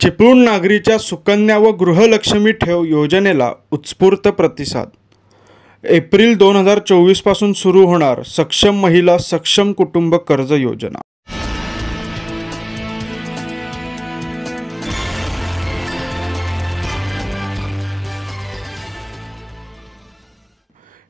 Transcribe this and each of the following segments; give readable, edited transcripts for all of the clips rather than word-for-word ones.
चिपळूण नागरीच्या सुकन्या व गृहलक्ष्मी ठेव योजनेला उत्स्फूर्त प्रतिसाद। एप्रिल 2024 पासून सुरू होणार सक्षम महिला सक्षम कुटुंब कर्ज योजना।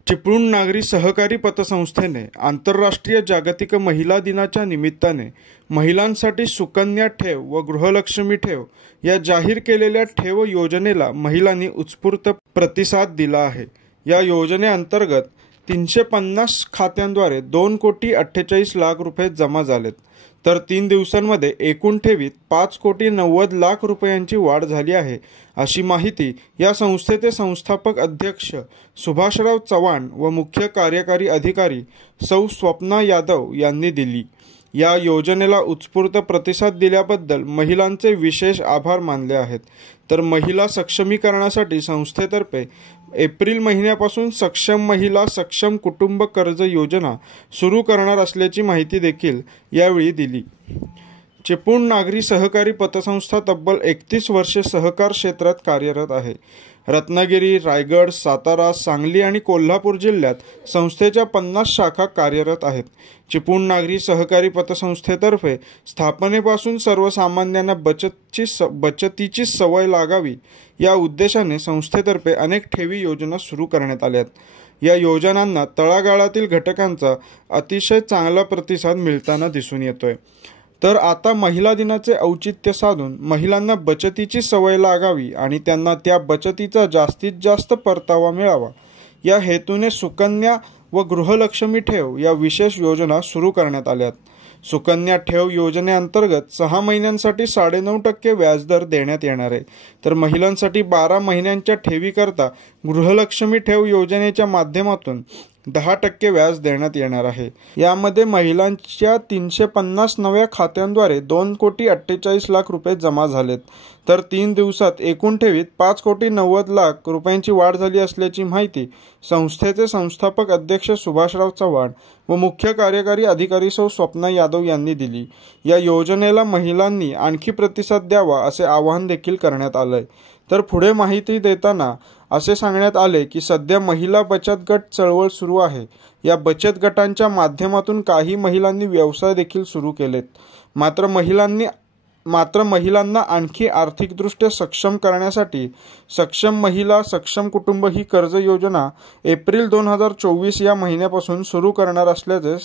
चिपळूण नागरी सहकारी पतसंस्थेने आंतरराष्ट्रीय जागतिक महिला दिनाच्या निमित्ताने महिलांसाठी सुकन्या ठेव व गृहलक्ष्मी ठेव या जाहीर केलेल्या ठेव योजनेला महिलांनी उत्स्फूर्त प्रतिसाद दिला आहे। या योजनेअंतर्गत 350 खात्यांद्वारे 2,48,00,000 रुपये जमा झालेत, तर 3 दिवसांमध्ये एकूण ठेवीत 5,90,00,000 रुपयांची वाढ झाली आहे, अशी माहिती या संस्थेचे संस्थापक अध्यक्ष सुभाषराव चव्हाण व मुख्य कार्यकारी अधिकारी सौ स्वप्ना यादव यांनी दिली। या योजनेला उत्स्फूर्त प्रतिसाद दिल्याबद्दल महिलांचे विशेष आभार मानले आहेत। तर महिला सक्षमीकरणासाठी संस्थेतर्फे एप्रिल महिन्यापासून सक्षम महिला सक्षम कुटुंब कर्ज योजना सुरू करणार असल्याची माहिती देखील यावेळी दिली। चिपळूण नागरी सहकारी पतसंस्था तब्बल 31 वर्षे सहकार क्षेत्रात कार्यरत आहे। रत्नागिरी, रायगड, सातारा, सांगली आणि कोल्हापूर जिल्ह्यात संस्थेच्या 50 शाखा कार्यरत आहेत। चिपळूण नागरी सहकारी पतसंस्थेतर्फे स्थापनेपासून सर्वसामान्यांना बचतीची सवय लागावी या उद्देशाने संस्थेतर्फे अनेक ठेवी योजना सुरू करण्यात आल्या आहेत। या योजनांना तळागाळातील घटकांचा अतिशय चांगला प्रतिसाद मिळताना दिसून येतोय। तर आता महिला दिनाचे औचित्य साधून महिलांना बचतीची सवय लागावी आणि त्यांना त्या बचतीचा जास्तीत जास्त परतावा मिळावा या हेतूने सुकन्या व गृहलक्ष्मी ठेव या विशेष योजना सुरू करण्यात आल्या आहेत। सुकन्या ठेव योजनेअंतर्गत 6 महिन्यांसाठी 9.5% व्याजदर देण्यात येणार आहे, तर महिलांसाठी 12 महिन्यांच्या ठेवीकरता गृहलक्ष्मी ठेव योजनेच्या माध्यमातून 10% व्याज देण्यात येणार आहे। यामध्ये महिलांच्या 350 नव्या खात्यांद्वारे 2,48,00,000 रुपये जमा झालेत, तर 3 दिवसात एकूण ठेवीत 5,90,00,000 रुपयांची वाढ झाली असल्याची माहिती संस्थेचे संस्थापक अध्यक्ष सुभाषराव चव्हाण व मुख्य कार्यकारी अधिकारी सौ स्वप्ना यादव यांनी दिली। या योजनेला महिलांनी आणखी प्रतिसाद द्यावा असे आवाहन देखील करण्यात आले। तर पुढे माहिती देताना असे सांगण्यात आले की सध्या महिला बचत गट चळवळ सुरू आहे। या बचत गटांच्या माध्यमातून काही महिलांनी व्यवसाय देखील सुरू केलेत, मात्र महिलांना आणखी आर्थिकदृष्ट्या सक्षम करण्यासाठी सक्षम महिला सक्षम कुटुंब ही कर्ज योजना एप्रिल 2024 या महिन्यापासून सुरू करणार असल्याचे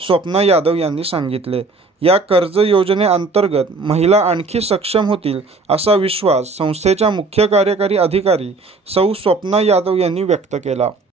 स्वप्ना यादव यांनी सांगितले। या कर्ज योजनेअंतर्गत महिला आणखी सक्षम होतील असा विश्वास संस्थेच्या मुख्य कार्यकारी अधिकारी सौ स्वप्ना यादव यांनी व्यक्त केला।